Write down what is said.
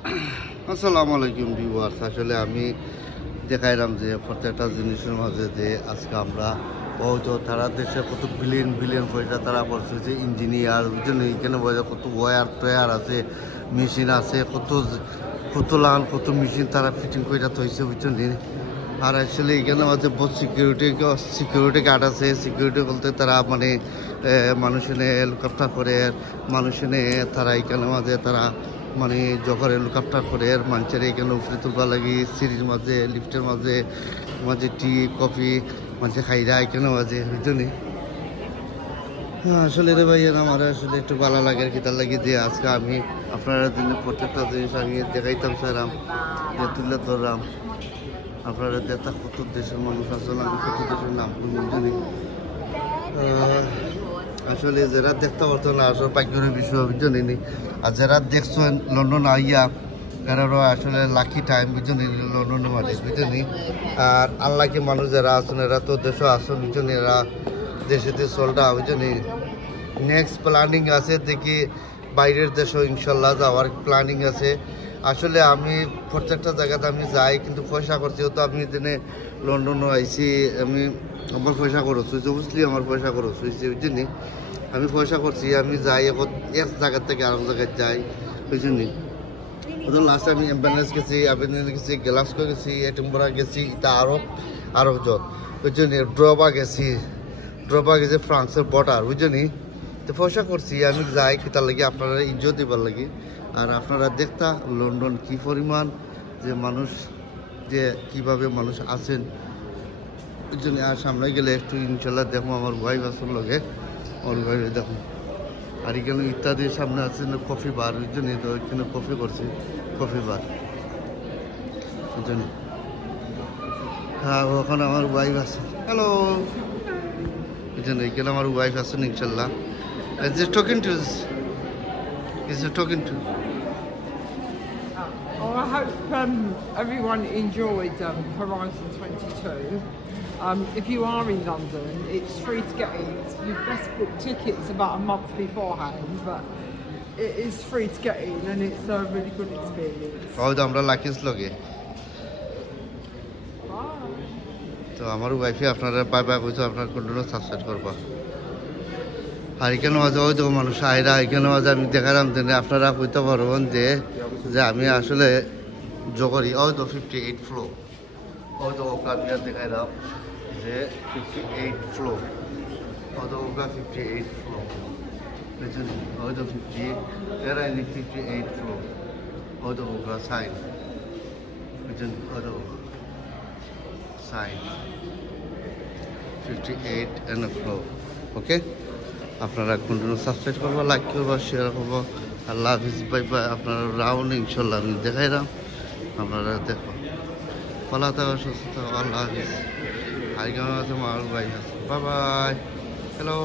আসসালামু আলাইকুম ভিউয়ার্স। আসলে আমি দেখাইলাম যে প্রত্যেকটা জিনিসের মাঝে যে আজকে আমরা তো তারা দেশে কত বিলিয়ন বিলিয়ন পয়সা তারা করছে যে ইঞ্জিনিয়ার বুঝছেন, এখানে বোঝা কত ওয়ার টয়ার আছে, মেশিন আছে, কত লাল কত মেশিন তারা ফিটিং করে থইছে বুঝছেন। আর অ্যাকচুয়ালি এখানে মাঝে বহুত সিকিউরিটি গার্ড আছে। সিকিউরিটি বলতে তারা মানে মানুষ এনে হেলিকপ্টার করে, মানুষ এনে তারা এখানে মাঝে তারা মানে জগরে হেলিকপ্টার করে মানুষের এখানে উপরে তুলবার লাগি সিঁড়ির মাঝে লিফটের মাঝে মাঝে টি কফি মানুষে খাইরা এখানে মাঝে বুঝলি। আসলে রে ভাই আমার আসলে একটু ভালো লাগে আর কি, তার লাগে যে আজকে আমি আপনারা জন্য প্রত্যেকটা জিনিস আমি দেখাইতাম চাইলাম, তুলে ধরলাম আপনারা দেখা কত দেশের মানুষ আসলে আমি কত দেশের নাম বুঝলি। আসলে যারা দেখতে পারতো না আসলে ভাগ্যের বিষয় বুঝলি। আর যারা দেখছেন লন্ডন আইয়া কারণ আসলে লাকি টাইম বুঝলি লন্ডনে মানুষ বুঝলি। আর আল্লাহকে মানুষ যারা আছেন এরা তো দেশও আসেন বুঝলি, এরা দেশেতে চলটা বুঝলি। নেক্সট প্ল্যানিং আছে দেখি বাইরের দেশও ইনশাল্লাহ যাওয়ার প্ল্যানিং আছে। আসলে আমি প্রত্যেকটা জায়গাতে আমি যাই কিন্তু পয়সা করছি, তো আমি দিনে লন্ডনও আইসি, আমি আমার পয়সা খরচ হয়েছে বুঝলি, আমার পয়সা খরচ হয়েছে বুঝলি। আমি পয়সা করছি, আমি যাই এখন এক জায়গার থেকে আরেক জায়গায় যাই বুঝলি। ওদের লাস্ট আমি অ্যাম্বালেন্স গেছি, অ্যাম্বালেন্স গেছি, গ্লাসগো গেছি, এডিনবরা গেছি, এটা আরব যত বুঝলি। ড্রবা গেছি ফ্রান্সের বর্ডার বুঝলি। তো পয়সা করছি আমি যাই তার লাগে আপনারা ইজ্জত দিবার লাগে। আর আপনারা দেখতা লন্ডন কি পরিমাণ যে মানুষ, যে কিভাবে মানুষ আছেন বুঝলি। আর সামনে গেলে একটু ইনশাল্লাহ দেখো আমার ওয়াইফ আসুন লগে, আমার ওয়াইফ দেখো। আর এখানে ইত্যাদির সামনে আছে কফি বার বুঝলি, তো এখানে কফি করছি, কফি বার বুঝলি। হ্যাঁ ওখানে আমার ওয়াইফ আছে, হ্যালো বুঝলি। এখানে আমার ওয়াইফ আছেন ইনশাল্লাহ। Is he talking to us? Is he talking to? Oh, I hope everyone enjoyed Horizon 22. If you are in London, it's free to get in. You best book tickets about a month beforehand, but it is free to get in and it's a really good experience. হয়তো আমরা Lucky's লগে। তো আমার ওয়াইফে আপনারা bye bye কইছো, আপনার continue subscribe করবা। আর এখানে মাঝে হয়তো মানুষ আয়রা এখানে মাঝে আমি দেখালাম যে আপনারা কইতে পারবেন যে আমি আসলে জগরি হয়তো 58 ফ্লো হয়তো ওকা দেখাইলাম যে 58 ফ্লো হয়তো ওকা 58 ফ্লো বুঝলি, হয়তো 58 এরা 58 ফ্লো হয়তো ওকা সাইন বুঝলি, হয়তো সাইন 58 and a flow. ওকে, আপনারা কন্টিনিউ সাবস্ক্রাইব করবো, লাইক করবো, শেয়ার করবো। আল্লাহ হাফিজ, বাই বাই। আপনারা রাউন্ড ইনশাল্লাহ আমি দেখাইলাম, আপনারা দেখো। ভালো থাকো, সুস্থ থাকো, আল্লাহ হাফিজ। আর কেমন আছে আমার ভাই আছে, বাই বাই, হ্যালো।